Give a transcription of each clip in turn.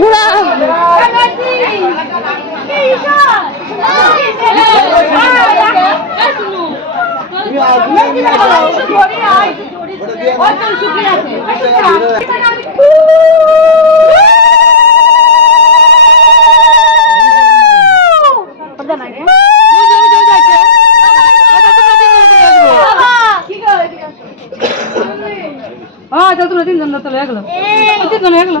ঘোড়া তোমরা তিনজন তোলো এগুলো তিনজন এগুলো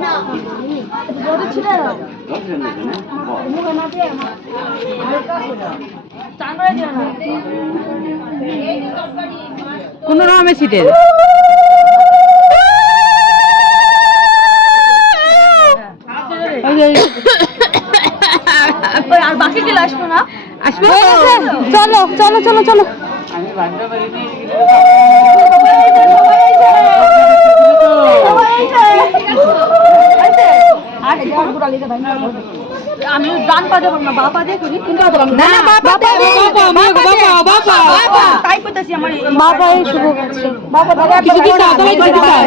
কোন রকমে সিটের আর বাকি গেলে আসবো না আসবো চলো চলো চলো চলো আমি ডান পা দেবো না বাবা দিয়ে করি কিন্তু তাই করতেছি আমার বাবাই শুভ করছে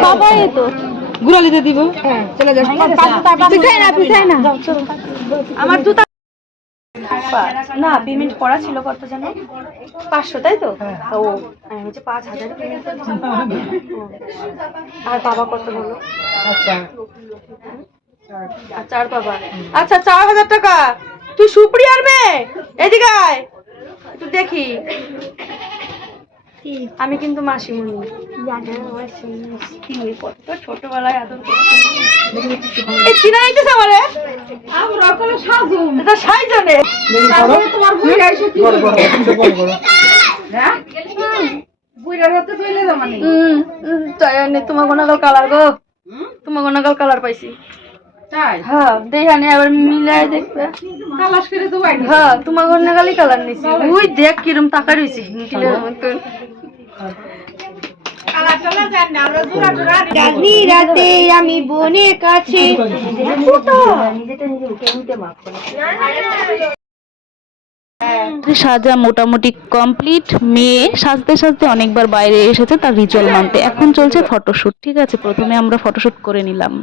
বাবাই তো গুড়ালিতে দিব হ্যাঁ চলে যাস পিছায় না আমার জুতা না পেমেন্ট করা ছিল কত জানো 500 তাই তো ও আমি হচ্ছে 5000 পেমেন্ট করেছি আর বাবা কত বললো আচ্ছা আচ্ছা আর বাবা আচ্ছা 4000 টাকা তুই সুপ্রিয়ার মেয়ে এদিকে আয় একটু দেখি আমি কিন্তু মাসিমণি কত ছোটবেলায় আদর করতে চিনা যাইতেছে আমারে আমরা কোনো সাজু এটা সাইজনে তোমার বুইড়া এসে কি করব হ্যাঁ বুইড়ার হাতে চলে যা মানে তাই নে তোমার কোনাগাল কালার গো তোমার কোনাগাল কালার পাইছি তাই হ্যাঁ দেখানে আবার মিলাই দেখবে তালাশ করে তো বাইরে হ্যাঁ তোমার কোনাগালই কালার নিছি ওই দেখ কিরম টাকা রইছে হিন্টিলের মতন রাতে আমি বোনের কাছে সাজা মোটামুটি কমপ্লিট। মেয়ে সাজতে সাজতে অনেকবার বাইরে এসেছে তার রিচুয়াল মানতে। এখন চলছে ফটোশুট। ঠিক আছে, প্রথমে আমরা ফটোশুট করে নিলাম।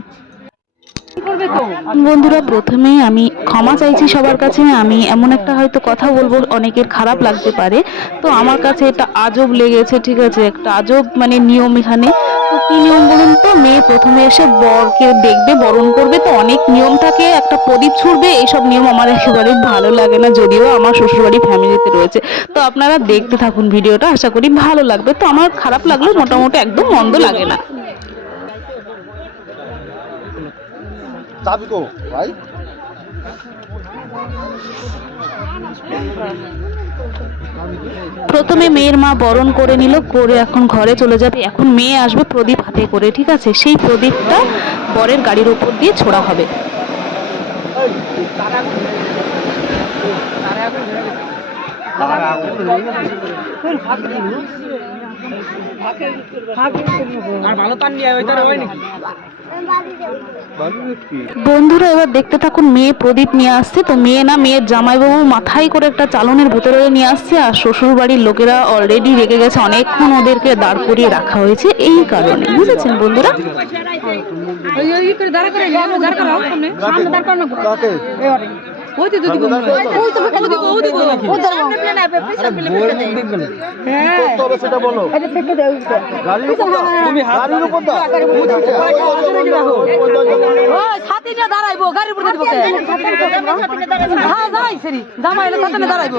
বন্ধুরা, প্রথমেই আমি ক্ষমা চাইছি সবার কাছে। আমি এমন একটা হয়তো কথা বলবো, অনেকের খারাপ লাগতে পারে, তো আমার কাছে এটা আজব লেগেছে। ঠিক আছে, একটা আজব মানে নিয়ম এখানে। তো কি নিয়ম বলুন তো? মেয়ে প্রথমে এসে বরকে দেখবে, বরণ করবে, তো অনেক নিয়ম থাকে, একটা প্রদীপ ছুড়বে। এইসব নিয়ম আমার একেবারে ভালো লাগে না, যদিও আমার শ্বশুরবাড়ি ফ্যামিলিতে রয়েছে। তো আপনারা দেখতে থাকুন ভিডিওটা, আশা করি ভালো লাগবে। তো আমার খারাপ লাগলো, মোটামুটি একদম মন্দ লাগে না। প্রথমে মেয়ের মা বরণ করে নিল, করে এখন ঘরে চলে যাবে। এখন মেয়ে আসবে প্রদীপ হাতে করে। ঠিক আছে, সেই প্রদীপটা বরের গাড়ির উপর দিয়ে ছোড়া হবে। বন্ধুরা, এবার দেখতে থাকুন। মেয়ে প্রদীপ নিয়ে আসছে, তো মেয়ে না, মেয়ের জামাইবাবু মাথায় করে একটা চালনের ভেতরে নিয়ে আসছে। আর শ্বশুর বাড়ির লোকেরা অলরেডি রেগে গেছে, অনেকক্ষণ ওদেরকে দাঁড় করিয়ে রাখা হয়েছে এই কারণে, বুঝেছেন বন্ধুরা? দাঁড়াইবো গাড়ির উপরে দাঁড়াইবো,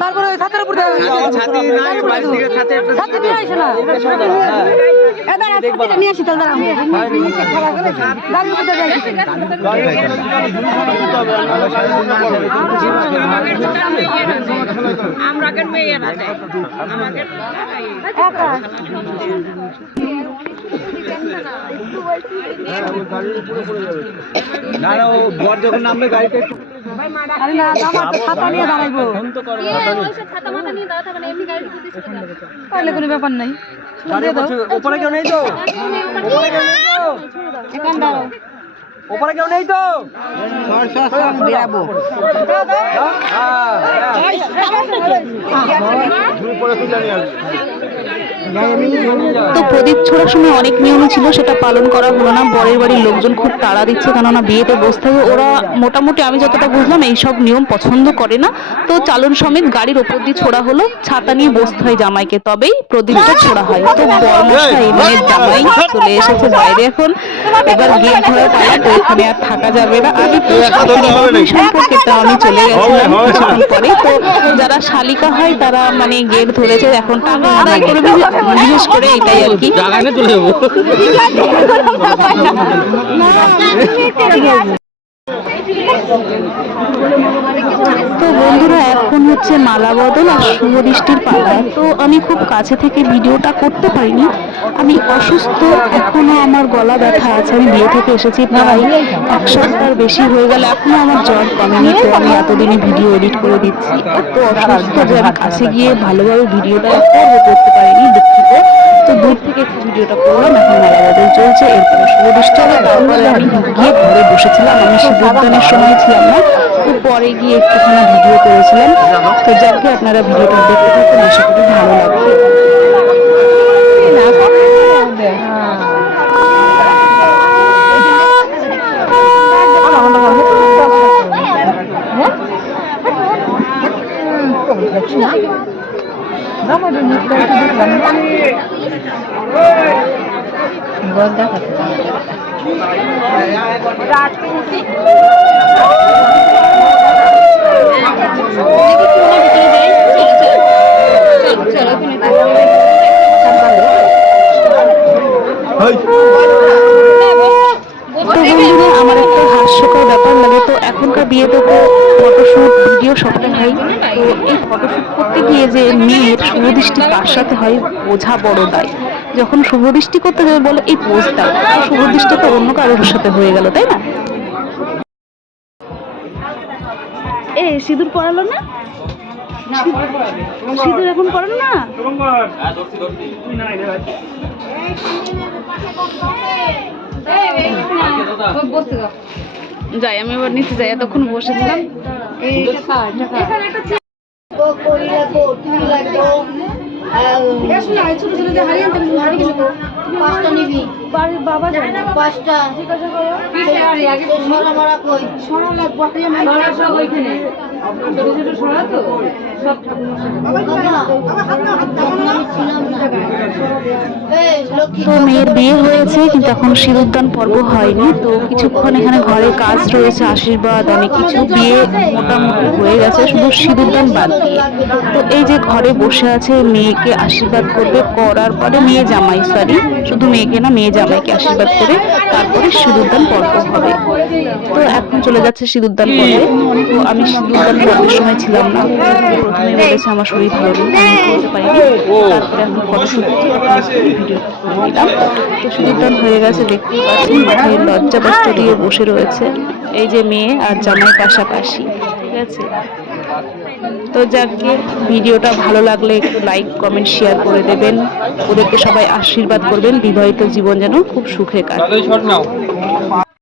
তারপরে ছাতের উপর নিয়ে আসি। যখন নামবে গাড়িটা কোনো ব্যাপার নাই। ওপরে কেউ নেই তো? ওপরে কেউ নেই তো? বেরাবো তো প্রদীপ ছোড়ার সময় অনেক নিয়ম ছিল, সেটা পালন করা হলো না। বরের বাড়ির লোকজন খুব তাড়া দিচ্ছে, কেননা বিয়েতে বসতে হবে। ওরা মোটামুটি আমি যতটা বুঝলাম এইসব নিয়ম পছন্দ করে না। তো চালন সমেত গাড়ির ওপর দিয়ে ছোড়া হলো, ছাতা নিয়ে বসতে হয় জামাইকে, তবেই প্রদীপটা ছোড়া হয়। তো বরমশাই মানে জামাই চলে এসেছে বাইরে এখন, এবার গেট ধরে পালা। তো এখানে আর থাকা যাবে না। আমি তো সম্পর্কে তো আমি চলে গেছিলাম কিছুক্ষণ পরে। তো যারা শালিকা হয় তারা মানে গেট ধরেছে, এখন টাকা আদায় করবে, বিশেষ করে এটাই আর কি। তো বন্ধুরা, এখন হচ্ছে মালা বদল আর শুভ দৃষ্টির পালা। তো আমি খুব কাছে থেকে ভিডিওটা করতে পারিনি, আমি অসুস্থ, এখনো আমার গলা ব্যথা আছে। আমি বিয়ে থেকে এসেছি প্রায় 1 সপ্তাহের বেশি হয়ে গেল, এখনো আমার জ্বর কমেনি। তো আমি এতদিনে ভিডিও এডিট করে দিচ্ছি, এত অসুস্থ যে আমি কাছে গিয়ে ভালোভাবে ভিডিওটা করতে পারিনি, দুঃখিত। তো দূর থেকে একটু ভিডিওটা করলাম। এখন মালা বদল চলছে, এরপরে শুভ দৃষ্টি হবে। তারপরে আমি গিয়ে ঘরে বসেছিলাম, আমি সিঁদুরদানের সময় ছিলাম না। তো পরে গিয়ে একটুখানি ভিডিও করেছিলাম। তো যাকে আপনারা ভিডিওটা দেখতে থাকুন, আশা করি ভালো লাগবে। আমার একটা হাস্যকর ব্যাপার লাগে, তো এখনকার বিয়েতে তো ফটোশুট ভিডিও সবটা হয়। তো এই ফটোশুট করতে গিয়ে যে মেয়ের শুভদৃষ্টি কার সাথে হয় বোঝা বড় দায়। যখন শুভদৃষ্টি করতে যাবে বলে এই পোজ দাও, শুভদৃষ্টি তো অন্য কারোর সাথে হয়ে গেল, তাই না? এ সিঁদুর পরালো না, সিঁদুর এখন পরালো না। যাই, আমি এবার নিচে যাই, এতক্ষণ বসেছিলাম। তো মেয়ের বিয়ে হয়েছে, কিন্তু এখন সিঁদুরদান পর্ব হয়নি। তো কিছুক্ষণ এখানে ঘরে কাজ রয়েছে, আশীর্বাদ অনেক কিছু, বিয়ে মোটামুটি হয়ে গেছে, শুধু সিঁদুরদান বাদ দিয়ে। তো এই যে ঘরে বসে আছে, মেয়েকে আশীর্বাদ করবে, করার পরে মেয়ে জামাই, সরি শুধু মেয়েকে না, মেয়ে জামাইকে আশীর্বাদ করে তারপরে সিঁদুরদান পর্ব হবে। তো এখন চলে যাচ্ছে সিঁদুরদান পর্বে। তো আমি সিঁদুরদান পর্বের সময় ছিলাম না, প্রথমে বলেছে আমার শরীর ভালো নেই, আমি করতে পারিনি। তারপরে আমি ফটোশুট ভিডিও নিলাম। তো সিঁদুরদান হয়ে গেছে, দেখতে পাচ্ছি মাথায় লজ্জা বস্ত্র দিয়ে বসে রয়েছে এই যে মেয়ে আর জামাই পাশাপাশি, ঠিক আছে। তো যাকে ভিডিওটা ভালো লাগলে একটু লাইক কমেন্ট শেয়ার করে দেবেন, ওদেরকে সবাই আশীর্বাদ করবেন, বিবাহিত জীবন যেন খুব সুখে কাটে।